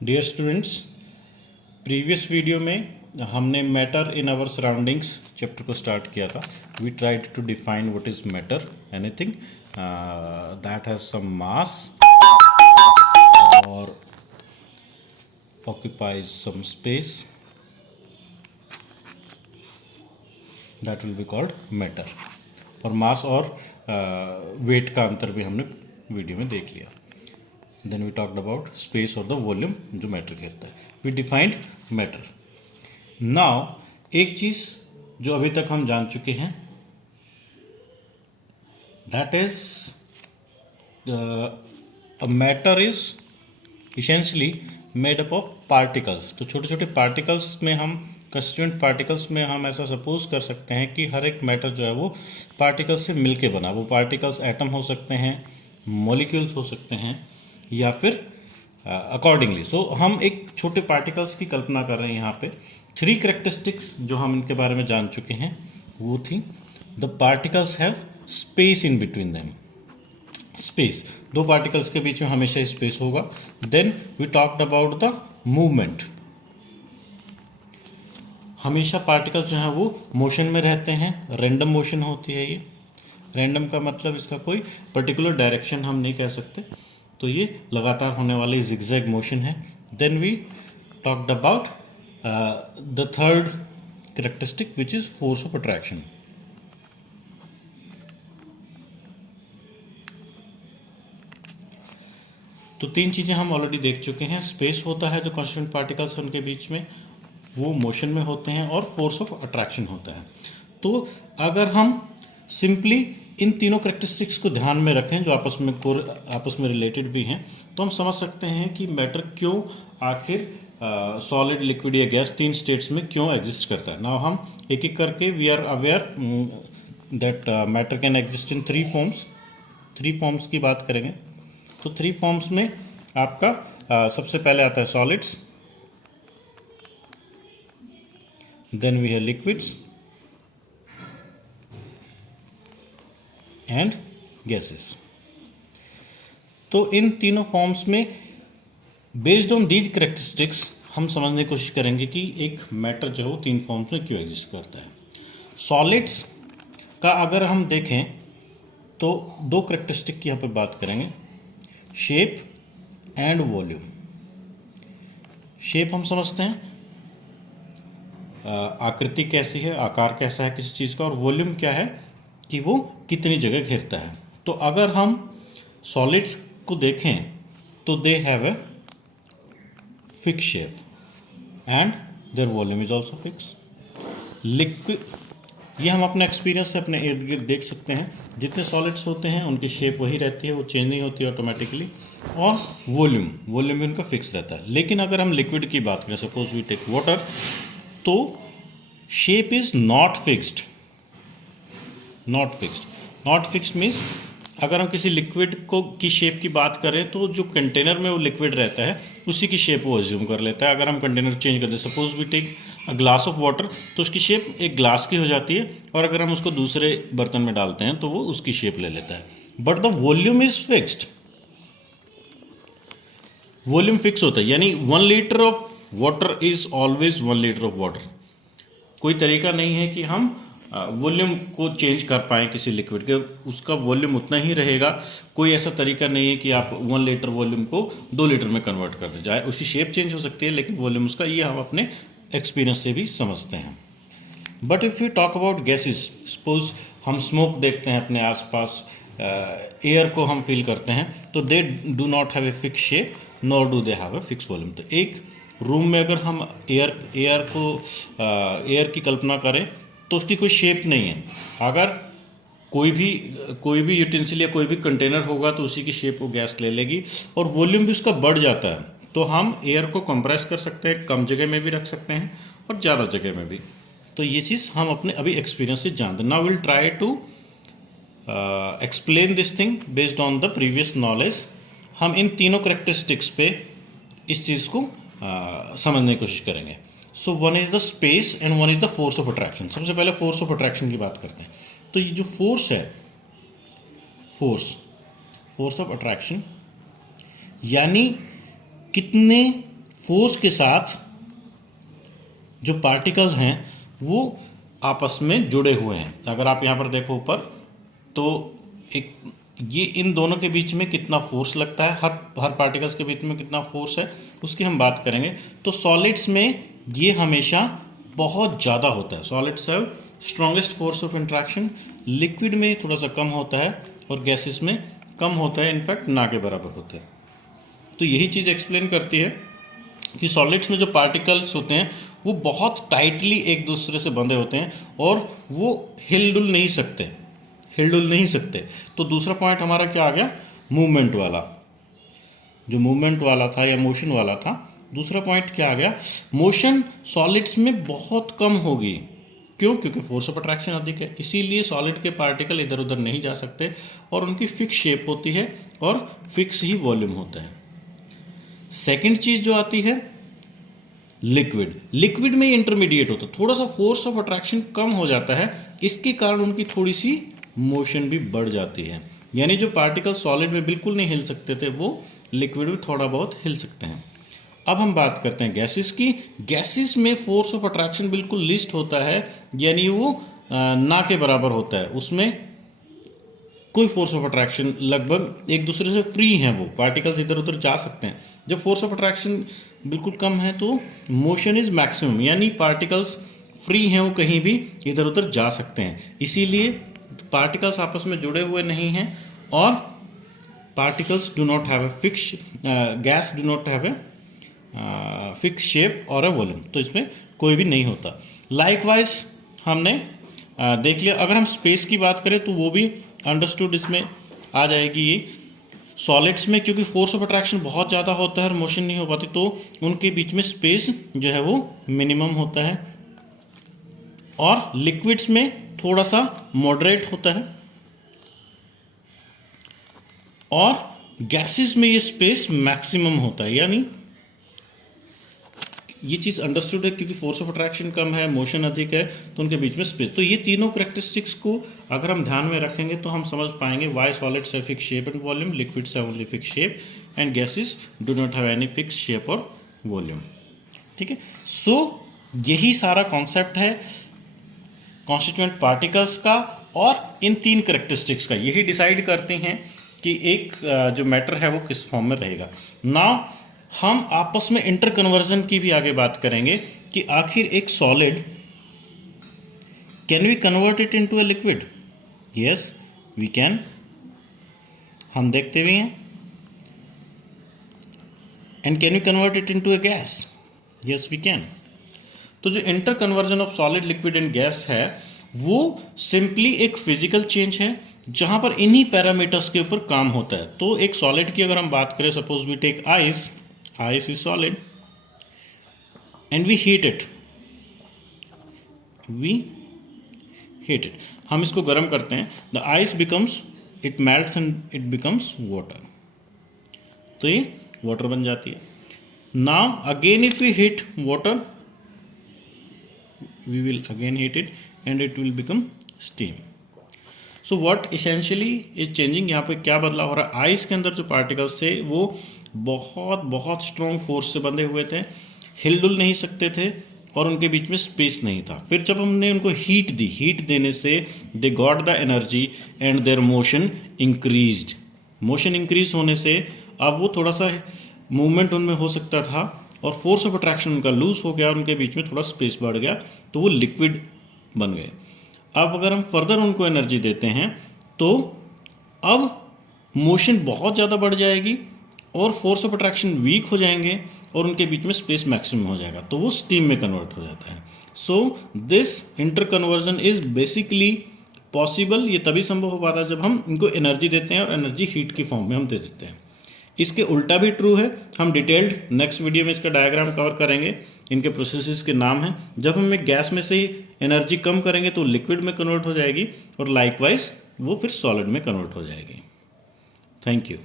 Dear students, previous video में हमने matter in our surroundings chapter को स्टार्ट किया था. We tried to define what is matter. Anything that has some mass और occupies some space, that will be called matter. और मास और wait का अंतर भी हमने वीडियो में देख लिया. Then we talked about space और द वॉल्यूम जो मैटर करता है. We defined matter. नाउ एक चीज जो अभी तक हम जान चुके हैं, that is a matter is essentially made up of particles. तो छोटे छोटे पार्टिकल्स में हम कंस्टिट्यूएंट पार्टिकल्स में हम ऐसा सपोज कर सकते हैं कि हर एक मैटर जो है वो पार्टिकल्स से मिलके बना. वो पार्टिकल्स एटम हो सकते हैं, मॉलिक्यूल्स हो सकते हैं, या फिर अकॉर्डिंगली. सो हम एक छोटे पार्टिकल्स की कल्पना कर रहे हैं. यहाँ पे 3 कैरेक्टरिस्टिक्स जो हम इनके बारे में जान चुके हैं वो थी: the particles have space in between them. Space, दो पार्टिकल्स के बीच में हमेशा स्पेस होगा. Then we talked about the movement. हमेशा पार्टिकल्स जो हैं वो मोशन में रहते हैं. रैंडम मोशन होती है ये. रैंडम का मतलब इसका कोई पर्टिकुलर डायरेक्शन हम नहीं कह सकते. तो ये लगातार होने वाली जिगजैग मोशन है. Then we talked about the third characteristic which is force of attraction. तो 3 चीज़ें हम ऑलरेडी देख चुके हैं. स्पेस होता है जो कॉन्स्टेंट पार्टिकल्स उनके बीच में वो मोशन में होते हैं, और फोर्स ऑफ अट्रैक्शन होता है. तो अगर हम सिंपली इन तीनों करेक्टरिस्टिक्स को ध्यान में रखें जो आपस में रिलेटेड भी हैं, तो हम समझ सकते हैं कि मैटर क्यों आखिर सॉलिड, लिक्विड या गैस 3 स्टेट्स में क्यों एग्जिस्ट करता है. नाउ हम एक एक करके we are aware that matter can exist in 3 forms. 3 forms की बात करेंगे. तो 3 फॉर्म्स में आपका सबसे पहले आता है solids, then we have liquids and gases. तो इन तीनों फॉर्म्स में बेस्ड ऑन दीज करेक्टरिस्टिक्स हम समझने की कोशिश करेंगे कि एक मैटर जो है वो 3 फॉर्म्स में क्यों एग्जिस्ट करता है. सॉलिड्स का अगर हम देखें तो 2 करेक्टरिस्टिक की यहाँ पे बात करेंगे: शेप एंड वॉल्यूम. शेप हम समझते हैं आकृति कैसी है, आकार कैसा है किसी चीज़ का, और वॉल्यूम क्या है कि वो कितनी जगह घेरता है. तो अगर हम सॉलिड्स को देखें तो they have a fix shape and there volume is also fix. Liquid, ये हम अपने एक्सपीरियंस से अपने इर्द गिर्द देख सकते हैं. जितने सॉलिड्स होते हैं उनकी शेप वही रहती है, वो चेंज नहीं होती ऑटोमेटिकली, और वॉल्यूम भी उनका फिक्स रहता है. लेकिन अगर हम लिक्विड की बात करें, सपोज वी टेक वाटर, तो shape is not fixed. Not fixed means अगर हम किसी लिक्विड को की शेप की बात करें तो जो कंटेनर में वो लिक्विड रहता है उसी की शेप वो अज्यूम कर लेता है. अगर हम कंटेनर चेंज कर दें, suppose we take a glass of water, तो उसकी शेप एक ग्लास की हो जाती है, और अगर हम उसको दूसरे बर्तन में डालते हैं तो वो उसकी शेप ले लेता है. But the volume is fixed. Volume fix होता है, यानी 1 litre of water is always 1 litre of water. कोई तरीका नहीं है कि हम वॉल्यूम को चेंज कर पाएँ किसी लिक्विड के, उसका वॉल्यूम उतना ही रहेगा. कोई ऐसा तरीका नहीं है कि आप 1 लीटर वॉल्यूम को 2 लीटर में कन्वर्ट कर दे जाए. उसकी शेप चेंज हो सकती है लेकिन वॉल्यूम उसका, ये हम अपने एक्सपीरियंस से भी समझते हैं. But if you talk about gases, suppose हम स्मोक देखते हैं अपने आसपास, एयर को हम फील करते हैं, तो they do not have a fix shape nor do they have a fix volume. तो एक रूम में अगर हम एयर की कल्पना करें तो उसकी कोई शेप नहीं है. अगर कोई भी यूटेंसिल या कोई भी कंटेनर होगा तो उसी की शेप वो गैस ले लेगी, और वॉल्यूम भी उसका बढ़ जाता है. तो हम एयर को कंप्रेस कर सकते हैं, कम जगह में भी रख सकते हैं और ज़्यादा जगह में भी. तो ये चीज़ हम अपने अभी एक्सपीरियंस से जानते हैं. Now will try to explain this thing based on the previous knowledge. हम इन तीनों करेक्टरिस्टिक्स पे इस चीज़ को समझने की कोशिश करेंगे. So one is the space and one is the force of attraction. सबसे पहले फोर्स ऑफ अट्रैक्शन की बात करते हैं. तो ये जो फोर्स है, फोर्स ऑफ अट्रैक्शन, यानी कितने फोर्स के साथ जो पार्टिकल्स हैं वो आपस में जुड़े हुए हैं। अगर आप यहाँ पर देखो ऊपर, तो एक ये इन दोनों के बीच में कितना फोर्स लगता है, हर पार्टिकल्स के बीच में कितना फोर्स है, उसकी हम बात करेंगे। तो सॉलिड्स में ये हमेशा बहुत ज़्यादा होता है। Solids have strongest force of interaction. Liquid में थोड़ा सा कम होता है और गैसेस में कम होता है, इनफैक्ट ना के बराबर होता है। तो यही चीज़ एक्सप्लेन करती है कि सॉलिड्स में जो पार्टिकल्स होते हैं वो बहुत टाइटली एक दूसरे से बंधे होते हैं और वो हिलडुल नहीं सकते। तो दूसरा पॉइंट हमारा क्या आ गया, मूवमेंट वाला। जो मूवमेंट वाला था या मोशन वाला था, दूसरा पॉइंट क्या आ गया, मोशन सॉलिड्स में बहुत कम होगी। क्यों? क्योंकि फोर्स ऑफ अट्रैक्शन अधिक है, इसीलिए सॉलिड के पार्टिकल इधर उधर नहीं जा सकते और उनकी फिक्स शेप होती है और फिक्स ही वॉल्यूम होता है। सेकंड चीज जो आती है लिक्विड में इंटरमीडिएट होता है, थोड़ा सा फोर्स ऑफ अट्रैक्शन कम हो जाता है, इसके कारण उनकी थोड़ी सी मोशन भी बढ़ जाती है। यानी जो पार्टिकल सॉलिड में बिल्कुल नहीं हिल सकते थे वो लिक्विड में थोड़ा बहुत हिल सकते हैं। अब हम बात करते हैं गैसेस की। गैसेस में फोर्स ऑफ अट्रैक्शन बिल्कुल लिस्ट होता है, यानी वो ना के बराबर होता है, उसमें कोई फोर्स ऑफ अट्रैक्शन, लगभग एक दूसरे से फ्री हैं, वो पार्टिकल्स इधर उधर जा सकते हैं। जब फोर्स ऑफ अट्रैक्शन बिल्कुल कम है तो मोशन इज मैक्सिमम, यानी पार्टिकल्स फ्री हैं, वो कहीं भी इधर उधर जा सकते हैं। इसीलिए पार्टिकल्स आपस में जुड़े हुए नहीं हैं और particles do not have a fix, gas do not have a fix shape और अ वॉल्यूम, तो इसमें कोई भी नहीं होता। लाइकवाइज हमने देख लिया। अगर हम स्पेस की बात करें तो वो भी अंडरस्टूड इसमें आ जाएगी। ये सॉलिड्स में क्योंकि फोर्स ऑफ अट्रैक्शन बहुत ज़्यादा होता है और मोशन नहीं हो पाती, तो उनके बीच में स्पेस जो है वो मिनिमम होता है, और लिक्विड्स में थोड़ा सा मॉडरेट होता है, और गैसेस में ये स्पेस मैक्सिमम होता है। यानी ये चीज़ अंडरस्टूड है, क्योंकि फोर्स ऑफ अट्रैक्शन कम है, मोशन अधिक है, तो उनके बीच में स्पेस। तो ये तीनों कैरेक्टरिस्टिक्स को अगर हम ध्यान में रखेंगे तो हम समझ पाएंगे why solids have fix shape and volume, liquids have only fix shape and gases do not have any fix shape और वॉल्यूम। ठीक है, सो यही सारा कॉन्सेप्ट है कॉन्स्टिट्यूएंट पार्टिकल्स का, और इन तीन कैरेक्टरिस्टिक्स का यही डिसाइड करते हैं कि एक जो मैटर है वो किस फॉर्म में रहेगा। नाउ हम आपस में इंटर कन्वर्जन की भी आगे बात करेंगे कि आखिर एक solid can we convert it into a liquid. Yes we can, हम देखते भी हैं। And can we convert it into a gas. Yes we can. तो जो interconversion of solid, liquid and gas है वो सिंपली एक फिजिकल चेंज है जहां पर इन्हीं पैरामीटर्स के ऊपर काम होता है। तो एक सॉलिड की अगर हम बात करें, suppose we take ice, ice is solid and we heat it, हम इसको गर्म करते हैं, the ice becomes, it melts and it becomes water, तो ये वाटर बन जाती है। now again if we heat water, we will again heat it and it will become steam. So what essentially is changing, यहाँ पे क्या बदलाव हो रहा है, आइस के अंदर जो पार्टिकल्स थे वो बहुत स्ट्रॉन्ग फोर्स से बंधे हुए थे, हिलडुल नहीं सकते थे और उनके बीच में स्पेस नहीं था। फिर जब हमने उनको हीट दी, हीट देने से they got the energy and there motion increased. Motion increase होने से अब वो थोड़ा सा मूवमेंट उनमें हो सकता था और फोर्स ऑफ अट्रैक्शन उनका लूज हो गया, उनके बीच में थोड़ा स्पेस बढ़ गया, तो वो लिक्विड बन गए। अब अगर हम फर्दर उनको एनर्जी देते हैं तो अब मोशन बहुत ज़्यादा बढ़ जाएगी और फोर्स ऑफ अट्रैक्शन वीक हो जाएंगे और उनके बीच में स्पेस मैक्सिमम हो जाएगा, तो वो स्टीम में कन्वर्ट हो जाता है। So this inter conversion is basically possible. ये तभी संभव हो पाता है जब हम इनको एनर्जी देते हैं और एनर्जी हीट की फॉर्म में हम दे देते हैं। इसके उल्टा भी ट्रू है, हम डिटेल्ड नेक्स्ट वीडियो में इसका डायग्राम कवर करेंगे, इनके प्रोसेसेस के नाम हैं। जब हम एक गैस में से ही एनर्जी कम करेंगे तो लिक्विड में कन्वर्ट हो जाएगी और लाइकवाइज वो फिर सॉलिड में कन्वर्ट हो जाएगी। Thank you.